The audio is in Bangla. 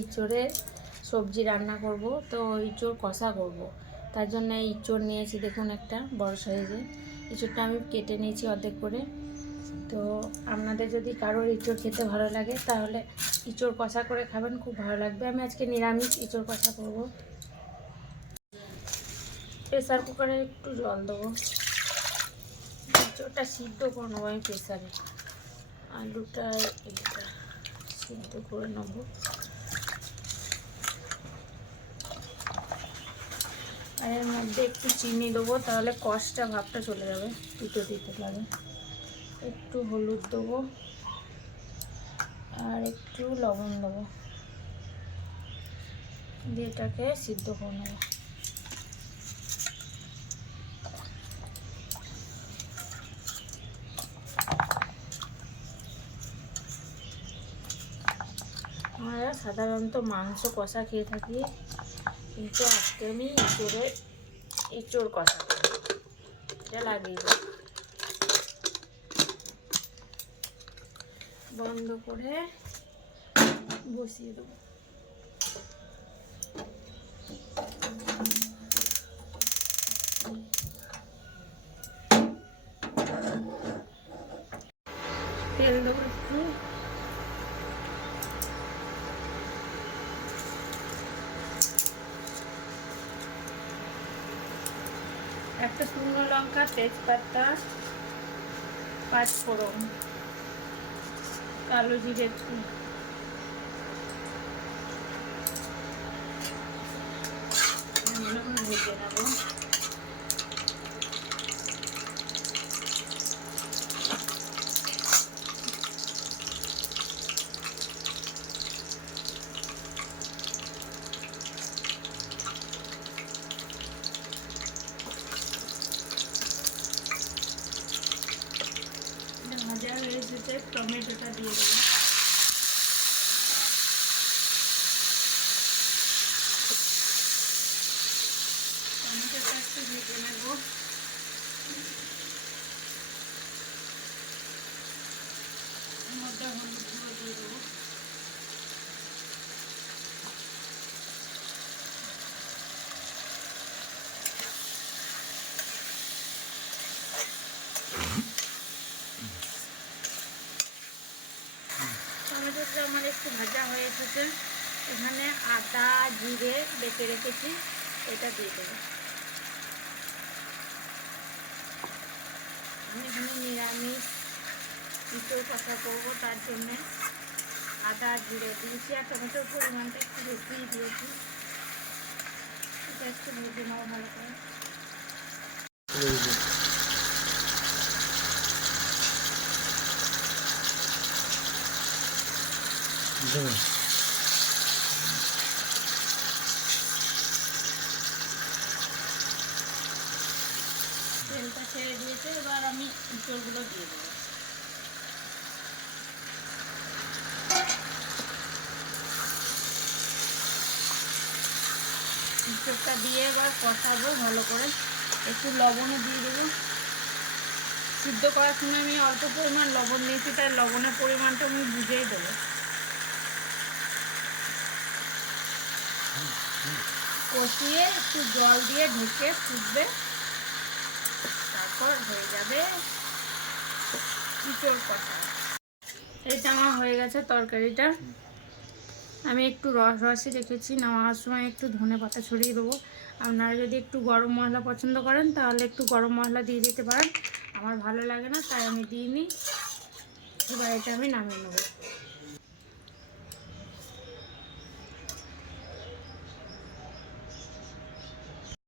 ইঁচড়ের সবজি রান্না করব। তো ইঁচড় কষা করব, তার জন্য ইঁচড় নিয়েছি। দেখুন একটা বড় সাইজের ইঁচড়টা আমি কেটে নিয়েছি অর্ধেক করে। তো আপনাদের যদি কারোর ইঁচড় খেতে ভালো লাগে তাহলে ইঁচড় কষা করে খাবেন, খুব ভালো লাগবে। আমি আজকে নিরামিষ ইঁচড় কষা করব। প্রেসার কুকারে একটু জল দেবো, ইঁচড়টা সিদ্ধ করে নেবো আমি প্রেসারে। আলুটা এটা সিদ্ধ করে নেব। আর এর মধ্যে একটু চিনি দেবো, তাহলে কষটা ভাবটা চলে যাবে, তিতো তিতো লাগে। একটু হলুদ দেবো আর একটু লবণ দেবো, দিয়ে এটাকে সিদ্ধ করে নেবো। আমরা সাধারণত মাংস কষা খেয়ে থাকি, কিন্তু আজকে আমি ইঁচড় কষা করি। এটা লাগিয়ে দেবো, বন্ধ করে বসিয়ে দেবো। তেল দেবো একটু, একটা শুকনো লঙ্কা, তেজপাতা, পাঁচফোড়ন, কালো জিরে একটু, ভেজে নেবো। ভাজা হয়ে এসেছে, টমেটোটা দিয়ে দেবো। টমেটোটা একটু ভেজে নেব। মধ্যে হলুদ গুঁড়ো দিয়ে দেবো। টমেটোটা আমার একটু ভাজা হয়ে এসেছে, এখানে আদা জিরে বেটে রেখেছি, এটা দিয়ে দেবো। আমি এখানে নিরামিষ ইঁচড় কষা করবো, তার জন্যে আদা জিরে দিয়েছি আর টমেটোর পরিমাণটা একটু বেশিই দিয়েছি। এটা একটু ভেজে নেওয়া ভালো করে। তেলটা ছেড়ে দিয়েছে, এবার আমি ইঁচড়গুলো দিয়ে দেবো। ইঁচড়টা দিয়ে এবার কষাবো ভালো করে। একটু লবণও দিয়ে দেবো। সিদ্ধ করার সময় আমি অল্প পরিমাণ লবণ নিয়েছি, তাই লবণের পরিমাণটা আমি বুঝেই দেবো। কষিয়ে একটু জল দিয়ে ঢেকে ফুটবে, তারপর হয়ে যাবে ইঁচড় কষা। এইটা আমার হয়ে গেছে তরকারিটা। আমি একটু রসই রেখেছি, নামার সময় একটু ধনে পাতা ছড়িয়ে দেবো। আপনারা যদি একটু গরম মশলা পছন্দ করেন তাহলে একটু গরম মশলা দিয়ে দিতে পারেন, আমার ভালো লাগে না তাই আমি দিইনি। এবার এটা আমি নামিয়ে নেবো।